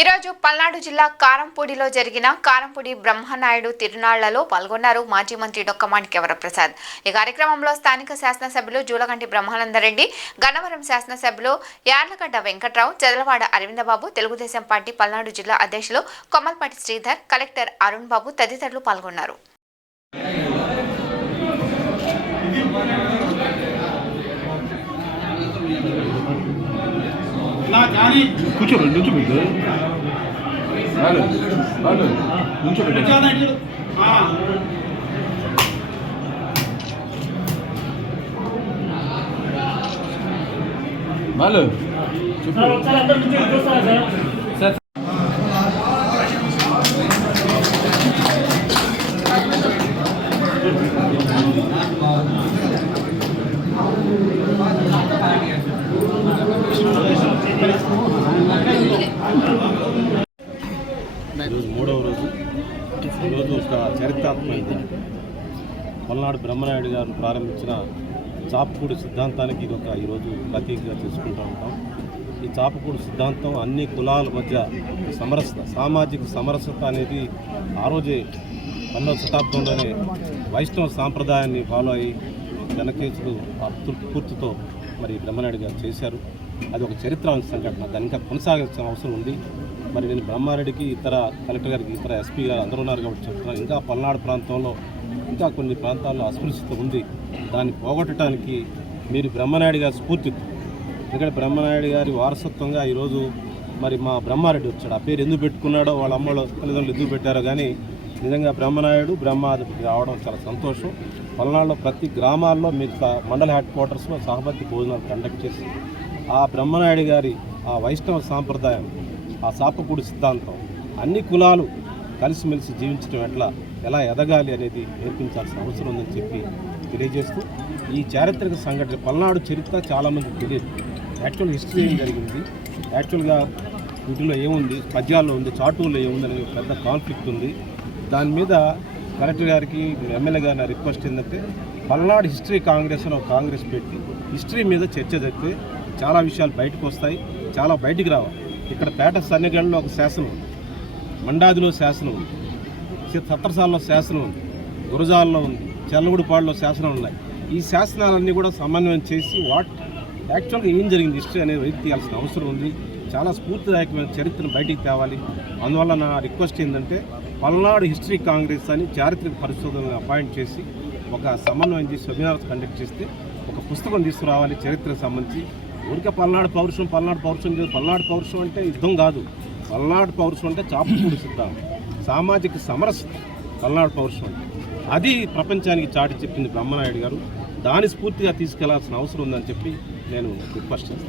ఈరోజు పల్నాడు జిల్లా కారంపూడిలో జరిగిన కారంపూడి బ్రహ్మనాయుడు తిరునాళ్లలో పాల్గొన్నారు మాజీ మంత్రి డొక్క మాణిక్య వరప్రసాద్. ఈ కార్యక్రమంలో స్థానిక శాసనసభ్యులు జూలగంటి బ్రహ్మానందరెడ్డి, గన్నవరం శాసనసభ్యులు యార్లగడ్డ వెంకట్రావు, చదలవాడ అరవిందబాబు, తెలుగుదేశం పార్టీ పల్నాడు జిల్లా అధ్యక్షులు కొమ్మల్పాటి శ్రీధర్, కలెక్టర్ అరుణ్ బాబు తదితరులు పాల్గొన్నారు. కూర్చోబెట్టు నుంచోబెట్టు నుంచోబెట్టు బాలు సార్ ఈరోజు మూడవ రోజు. ఈరోజు ఒక చరిత్రాత్మకమైనది. పల్నాడు బ్రహ్మనాయుడు గారు ప్రారంభించిన చాపుకూడు సిద్ధాంతానికి ఇది ఒక ఈరోజు ప్రతీకగా చేసుకుంటూ ఉంటాం. ఈ చాపుకూడు సిద్ధాంతం అన్ని కులాల మధ్య సమరసత, సామాజిక సమరసత అనేది ఆ రోజే 12వ శతాబ్దంలోనే వైష్ణవ సాంప్రదాయాన్ని ఫాలో అయ్యి జనకేసులు పూర్తితో మరి బ్రహ్మనాయుడు గారు చేశారు. అది ఒక చరిత్రాత్మక సంఘటన. దాన్ని ఇంకా కొనసాగించిన అవసరం ఉంది. మరి నేను బ్రహ్మారెడ్డికి, ఇతర కలెక్టర్ గారికి, ఇతర ఎస్పీ గారు అందరూ ఉన్నారు కాబట్టి చెప్తున్నాను, ఇంకా పల్నాడు ప్రాంతంలో ఇంకా కొన్ని ప్రాంతాల్లో అస్పృశ్యత ఉంది. దాన్ని పోగొట్టడానికి మీరు బ్రహ్మనాయుడు గారి స్ఫూర్తితో, ఎందుకంటే బ్రహ్మనాయుడు గారి వారసత్వంగా ఈరోజు మరి మా బ్రహ్మారెడ్డి వచ్చాడు. ఆ పేరు ఎందుకు పెట్టుకున్నాడో వాళ్ళ అమ్మలో తల్లిదండ్రులు ఎందుకు పెట్టారో కానీ నిజంగా బ్రహ్మనాయుడు బ్రహ్మారెడ్డి రావడం చాలా సంతోషం. పల్నాడులో ప్రతి గ్రామాల్లో మీకు మండల హెడ్ క్వార్టర్స్లో సహపతి భోజనాలు కండక్ట్ చేసి ఆ బ్రహ్మనాయుడు గారి ఆ వైష్ణవ సాంప్రదాయం, ఆ చాపుకూడు సిద్ధాంతం, అన్ని కులాలు కలిసిమెలిసి జీవించడం ఎలా ఎదగాలి అనేది నేర్పించాల్సిన అవసరం ఉందని చెప్పి తెలియజేస్తూ, ఈ చారిత్రక సంఘటన పల్నాడు చరిత్ర చాలామందికి తెలియదు. యాక్చువల్ హిస్టరీ ఏం జరిగింది, యాక్చువల్గా వీటిలో ఏముంది, పద్యాల్లో ఉంది, చాటువుల్లో ఏముంది అనేది పెద్ద కాన్ఫ్లిక్ట్ ఉంది. దాని మీద కలెక్టర్ గారికి, ఎమ్మెల్యే గారిని రిక్వెస్ట్ ఏంటంటే పల్నాడు హిస్టరీ కాంగ్రెస్ అని కాంగ్రెస్ పెట్టి హిస్టరీ మీద చర్చ జరిగితే చాలా విషయాలు బయటకు వస్తాయి, చాలా బయటికి రావాలి. ఇక్కడ పేట సన్నిగడలో ఒక శాసనం ఉంది, మండాదిలో శాసనం ఉంది, సత్రసాలలో శాసనం ఉంది, గురజాలలో ఉంది, చెల్లగుడిపాడులో శాసనం ఉన్నాయి. ఈ శాసనాలన్నీ కూడా సమన్వయం చేసి యాక్చువల్గా ఏం జరిగింది హిస్టరీ అనేది వెలికి తీయాల్సిన అవసరం ఉంది. చాలా స్ఫూర్తిదాయకమైన చరిత్రను బయటికి తేవాలి. అందువల్ల నా రిక్వెస్ట్ ఏంటంటే పల్నాడు హిస్టరీ కాంగ్రెస్ అని చారిత్రక పరిశోధనలు అపాయింట్ చేసి ఒక సమన్వయం చేసి వెబినార్స్ కండక్ట్ చేస్తే ఒక పుస్తకం తీసుకురావాలి చరిత్రకు సంబంధించి. ఊరికే పల్నాడు పౌరుషం పల్నాడు పౌరుషం అంటే యుద్ధం కాదు. పల్నాడు పౌరుషం అంటే చాపుకూడు సిద్ధాంతం, సామాజిక సమరసత పల్నాడు పౌరుషం అంటే. అది ప్రపంచానికి చాటి చెప్పింది బ్రహ్మనాయుడు గారు. దాని స్ఫూర్తిగా తీసుకెళ్లాల్సిన అవసరం ఉందని చెప్పి నేను రిక్వెస్ట్ చేస్తాను.